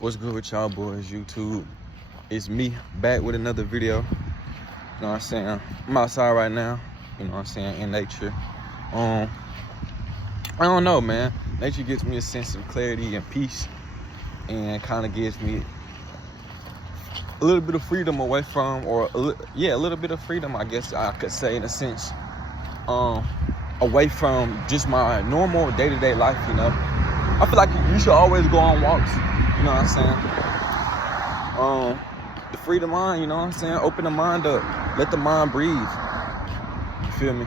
What's good with y'all boys, YouTube? It's me back with another video. You know what I'm saying? I'm outside right now, you know what I'm saying, in nature. I don't know, man. Nature gives me a sense of clarity and peace, and kind of gives me a little bit of freedom away from, or a little bit of freedom, I guess I could say, in a sense, away from just my normal day-to-day life, you know. I feel like you should always go on walks, you know what I'm saying? To free the mind, you know what I'm saying? Open the mind up, let the mind breathe. You feel me?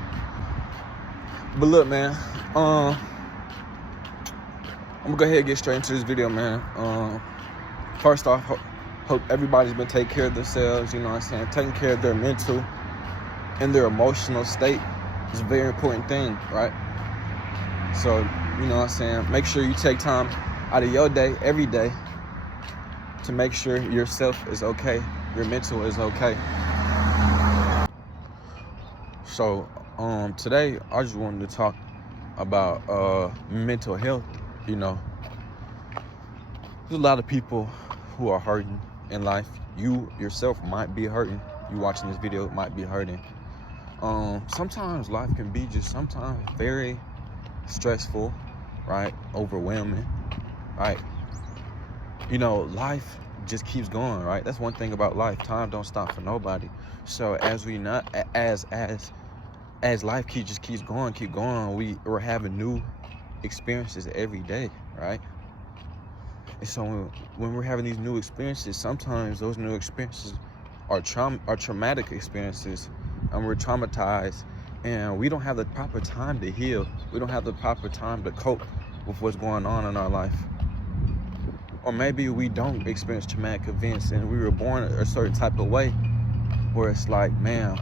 But look, man, I'm gonna go ahead and get straight into this video, man. First off, hope everybody's been taking care of themselves, you know what I'm saying? Taking care of their mental and their emotional state is a very important thing, right? So, you know what I'm saying? Make sure you take time out of your day, every day, to make sure yourself is okay, your mental is okay. So, today I just wanted to talk about mental health. You know, there's a lot of people who are hurting in life. You yourself might be hurting. You watching this video might be hurting. Sometimes life can be just sometimes very stressful, right? Overwhelming, right? You know, life just keeps going, right? That's one thing about life. Time don't stop for nobody. So as life keeps going, we're having new experiences every day, right? And so when we're having these new experiences, sometimes those new experiences are traumatic experiences, and we're traumatized, and we don't have the proper time to heal. We don't have the proper time to cope with what's going on in our life. Or maybe we don't experience traumatic events and we were born a certain type of way, where it's like, man,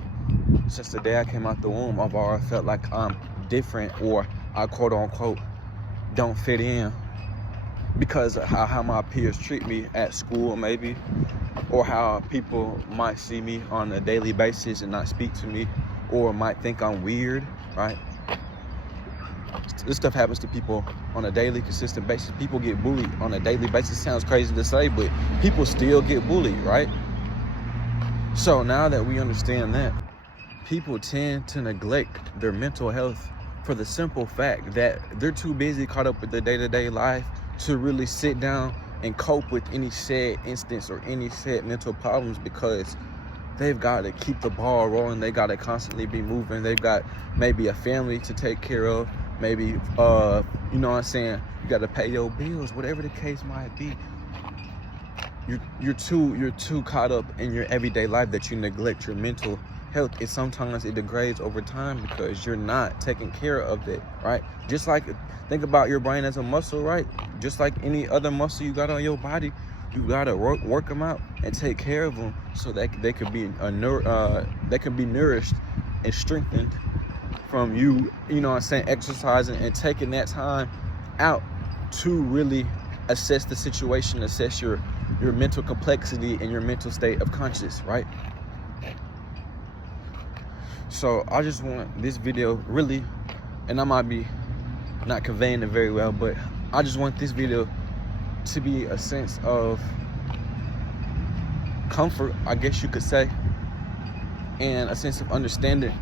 since the day I came out the womb, I've already felt like I'm different, or I quote unquote don't fit in because of how my peers treat me at school, maybe, or how people might see me on a daily basis and not speak to me, or might think I'm weird, right? This stuff happens to people on a daily, consistent basis. People get bullied on a daily basis. It sounds crazy to say, but people still get bullied, right? So now that we understand that, people tend to neglect their mental health for the simple fact that they're too busy caught up with their day-to-day life to really sit down and cope with any said instance or any said mental problems, because they've got to keep the ball rolling. They got to constantly be moving. They've got maybe a family to take care of. Maybe, you know what I'm saying, you got to pay your bills, whatever the case might be. You're too caught up in your everyday life that you neglect your mental health. And sometimes it degrades over time because you're not taking care of it, right? Just like, think about your brain as a muscle, right? Just like any other muscle you got on your body, you gotta work them out and take care of them so that they could be nourished and strengthened from you know what I'm saying, exercising and taking that time out to really assess the situation, assess your mental complexity and your mental state of conscious, right? So I just want this video really, and I might be not conveying it very well, but I just want this video to be a sense of comfort, I guess you could say, and a sense of understanding.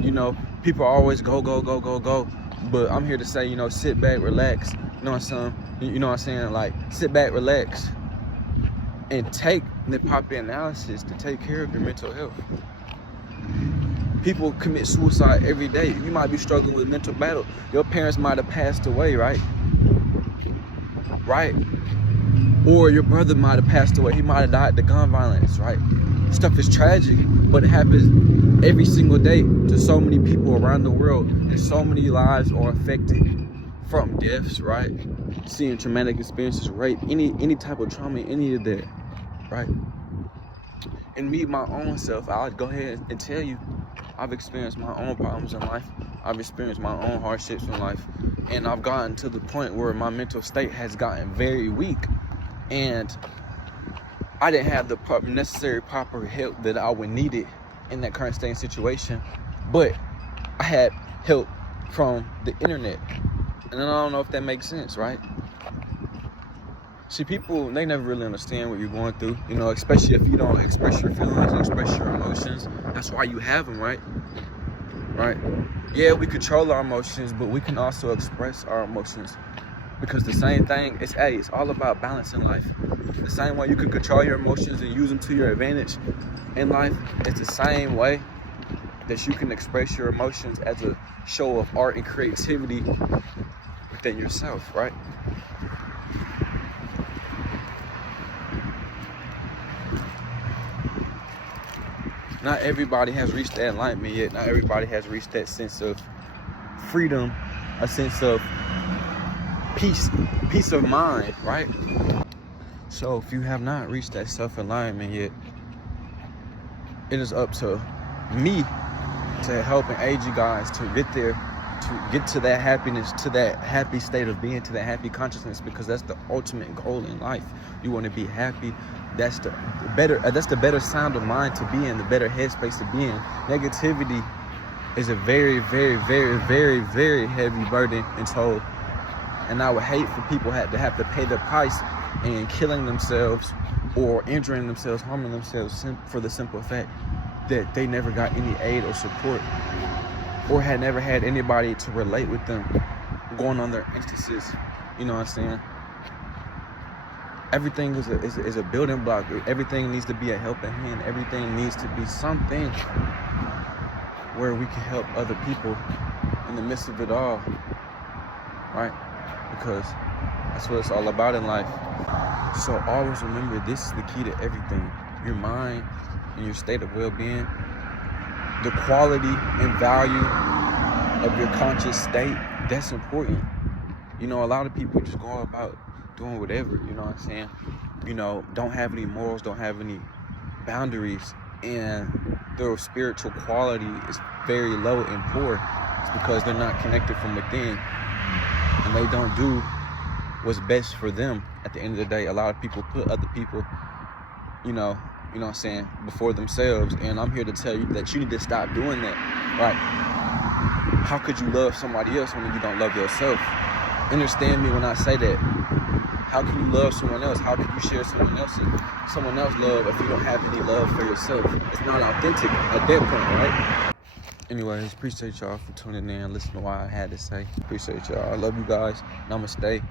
You know, people always go, but I'm here to say, you know, sit back, relax. You know what I'm saying? Like, sit back, relax, and take the proper analysis to take care of your mental health. People commit suicide every day. You might be struggling with mental battle. Your parents might have passed away, right? Or your brother might have passed away. He might have died to gun violence, right? Stuff is tragic, but it happens every single day to so many people around the world, and so many lives are affected from deaths, right? Seeing traumatic experiences, rape, any type of trauma, any of that, right? And me, my own self, I'll go ahead and tell you, I've experienced my own problems in life. I've experienced my own hardships in life, and I've gotten to the point where my mental state has gotten very weak, and I didn't have the necessary proper help that I would need it in that current state situation, but I had help from the internet, and I don't know if that makes sense, right? See, people, they never really understand what you're going through, you know, especially if you don't express your feelings and express your emotions. That's why you have them, right? Right? Yeah, we control our emotions, but we can also express our emotions. Because the same thing, it's all about balance in life. The same way you can control your emotions and use them to your advantage in life, it's the same way that you can express your emotions as a show of art and creativity within yourself, right? Not everybody has reached that enlightenment yet. Not everybody has reached that sense of freedom, a sense of peace of mind, right? So if you have not reached that self-alignment yet, it is up to me to help and aid you guys to get there, to get to that happiness, to that happy state of being, to that happy consciousness, because that's the ultimate goal in life. You want to be happy. That's the better sound of mind to be in, the better headspace to be in. Negativity is a very, very, very, very, very heavy burden and toll. And I would hate for people to have to pay the price in killing themselves or injuring themselves, harming themselves for the simple fact that they never got any aid or support, or had never had anybody to relate with them going on their instances. You know what I'm saying? Everything is a building block. Everything needs to be a helping hand. Everything needs to be something where we can help other people in the midst of it all, right? Because that's what it's all about in life. So always remember, this is the key to everything. Your mind and your state of well-being, the quality and value of your conscious state, that's important. You know, a lot of people just go about doing whatever, you know what I'm saying? You know, don't have any morals, don't have any boundaries, and their spiritual quality is very low and poor. It's because they're not connected from within, and they don't do what's best for them. At the end of the day, a lot of people put other people, you know what I'm saying, before themselves. And I'm here to tell you that you need to stop doing that, right? How could you love somebody else when you don't love yourself? Understand me when I say that. How can you love someone else? How can you share someone else's love if you don't have any love for yourself? It's not authentic at that point, right? Anyways, appreciate y'all for tuning in, listening to what I had to say. Appreciate y'all. I love you guys. Namaste.